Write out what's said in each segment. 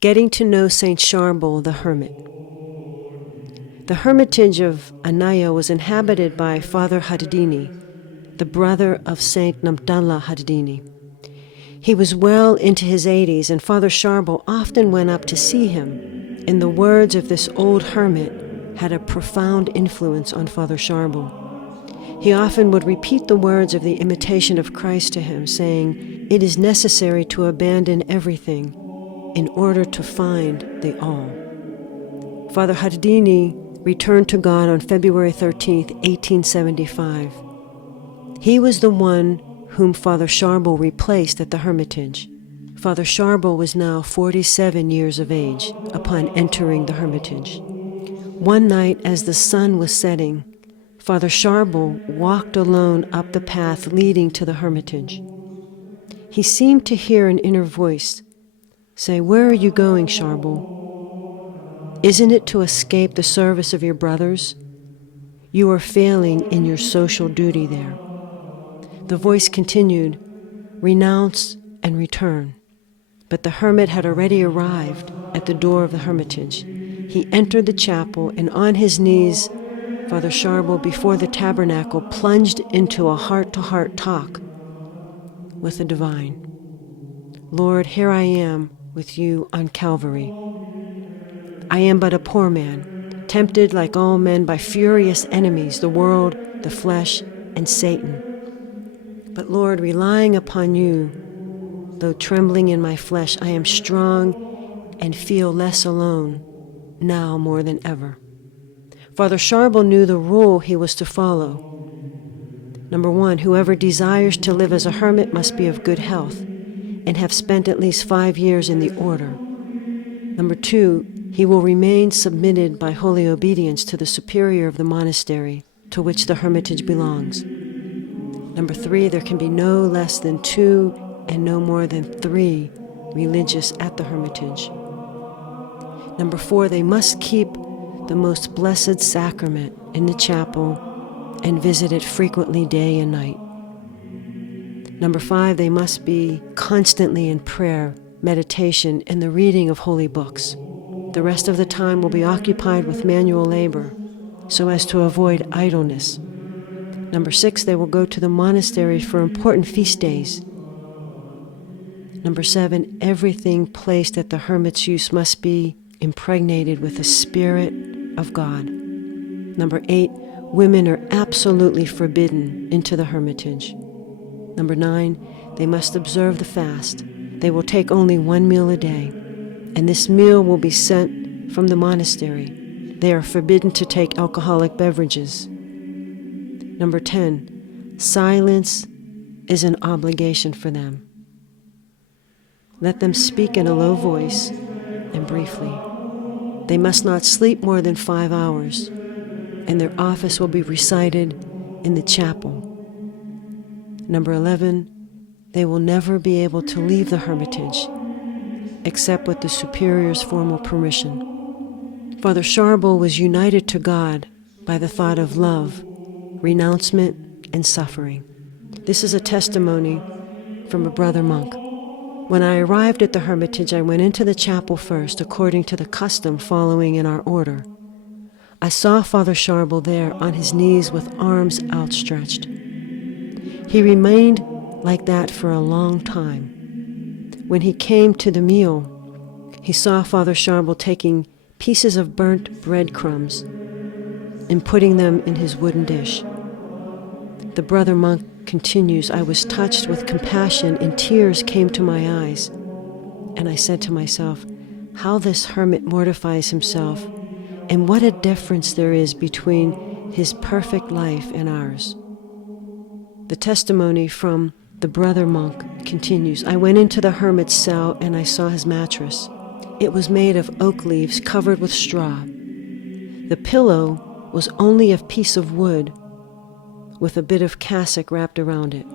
Getting to know Saint Sharbel the Hermit. The hermitage of Anaya was inhabited by Father Haddini, the brother of Saint Namdallah Haddini. He was well into his 80s, and Father Sharbel often went up to see him. And the words of this old hermit had a profound influence on Father Sharbel. He often would repeat the words of the Imitation of Christ to him, saying, "It is necessary to abandon everything in order to find the all." Father Haddini returned to God on February 13th, 1875. He was the one whom Father Sharbel replaced at the hermitage. Father Sharbel was now 47 years of age upon entering the hermitage. One night, as the sun was setting, Father Sharbel walked alone up the path leading to the hermitage. He seemed to hear an inner voice say, "Where are you going, Sharbel? Isn't it to escape the service of your brothers? You are failing in your social duty there." The voice continued, "Renounce and return." But the hermit had already arrived at the door of the hermitage. He entered the chapel, and on his knees, Father Sharbel, before the tabernacle, plunged into a heart-to-heart talk with the divine. "Lord, here I am with you on Calvary. I am but a poor man, tempted like all men by furious enemies, the world, the flesh, and Satan. But Lord, relying upon you, though trembling in my flesh, I am strong and feel less alone now more than ever." Father Sharbel knew the rule he was to follow. Number 1, whoever desires to live as a hermit must be of good health and have spent at least 5 years in the order. Number 2, he will remain submitted by holy obedience to the superior of the monastery to which the hermitage belongs. Number 3, there can be no less than 2 and no more than 3 religious at the hermitage. Number 4, they must keep the most blessed sacrament in the chapel and visit it frequently day and night. Number 5, they must be constantly in prayer, meditation, and the reading of holy books. The rest of the time will be occupied with manual labor so as to avoid idleness. Number 6, they will go to the monastery for important feast days. Number 7, everything placed at the hermit's use must be impregnated with the Spirit of God. Number 8, women are absolutely forbidden into the hermitage. Number 9, they must observe the fast. They will take only 1 meal a day, and this meal will be sent from the monastery. They are forbidden to take alcoholic beverages. Number 10, silence is an obligation for them. Let them speak in a low voice and briefly. They must not sleep more than 5 hours, and their office will be recited in the chapel. Number 11, they will never be able to leave the hermitage except with the superior's formal permission. Father Sharbel was united to God by the thought of love, renouncement, and suffering. This is a testimony from a brother monk. When I arrived at the hermitage, I went into the chapel first, according to the custom following in our order. I saw Father Sharbel there on his knees with arms outstretched. He remained like that for a long time. When he came to the meal, he saw Father Sharbel taking pieces of burnt breadcrumbs and putting them in his wooden dish. The brother monk continues, "I was touched with compassion and tears came to my eyes. And I said to myself, how this hermit mortifies himself, and what a difference there is between his perfect life and ours." The testimony from the brother monk continues, "I went into the hermit's cell and I saw his mattress. It was made of oak leaves covered with straw. The pillow was only a piece of wood with a bit of cassock wrapped around it.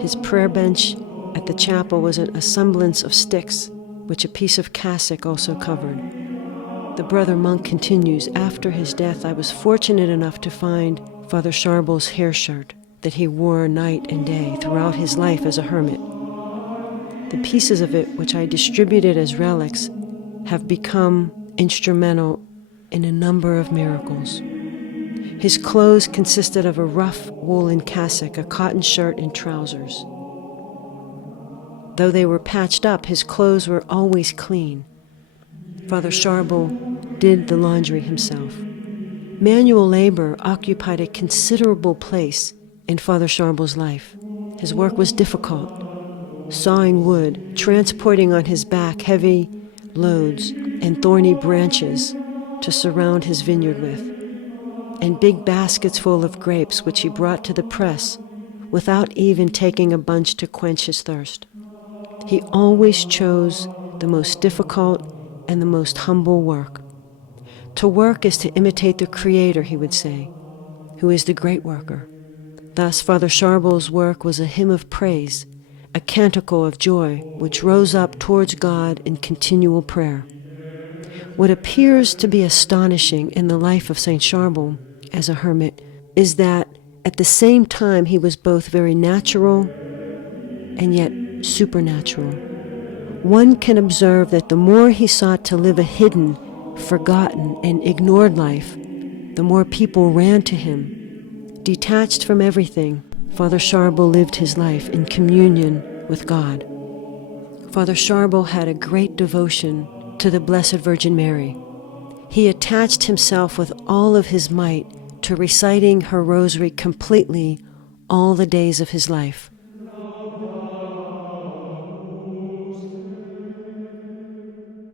His prayer bench at the chapel was a semblance of sticks, which a piece of cassock also covered." The brother monk continues, "After his death, I was fortunate enough to find Father Sharbel's hair shirt that he wore night and day throughout his life as a hermit. The pieces of it, which I distributed as relics, have become instrumental in a number of miracles. His clothes consisted of a rough woolen cassock, a cotton shirt, and trousers. Though they were patched up, his clothes were always clean. Father Sharbel did the laundry himself. Manual labor occupied a considerable place in Father Sharbel's life. His work was difficult, sawing wood, transporting on his back heavy loads and thorny branches to surround his vineyard with, and big baskets full of grapes which he brought to the press without even taking a bunch to quench his thirst. He always chose the most difficult and the most humble work. To work is to imitate the Creator, he would say, who is the great worker. Thus, Father Sharbel's work was a hymn of praise, a canticle of joy, which rose up towards God in continual prayer. What appears to be astonishing in the life of Saint Sharbel as a hermit is that at the same time he was both very natural and yet supernatural. One can observe that the more he sought to live a hidden, forgotten, and ignored life, the more people ran to him. Detached from everything, Father Sharbel lived his life in communion with God. Father Sharbel had a great devotion to the Blessed Virgin Mary. He attached himself with all of his might to reciting her rosary completely all the days of his life.